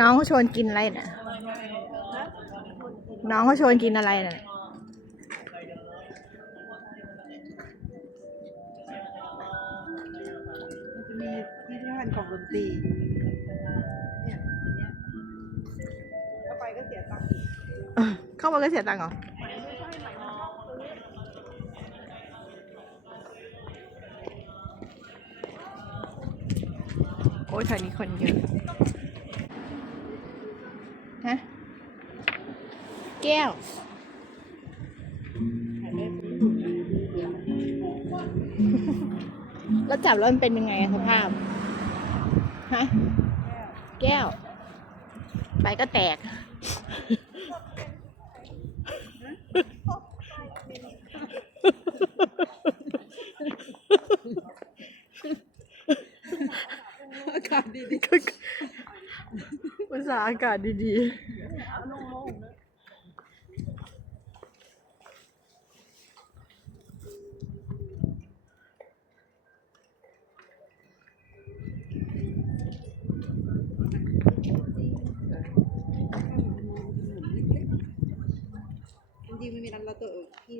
น้องเขาชวนกินอะไรน่ะน้องเขาชวนกินอะไรน่ะมันจะมีที่ท่านของดนตรีเนี่ยเข้าไปก็เสียตังค์ เข้ามาก็เสียตังค์เหรอโอ้ยแถวนี้คนเยอะฮะแก้วแล้วจับแล้วมันเป็นยังไงสภาพฮะแก้วไปก็แตกอากาศดีอุตส่าห์อากาศดีๆจริงๆมันมีน้ำละตัวที่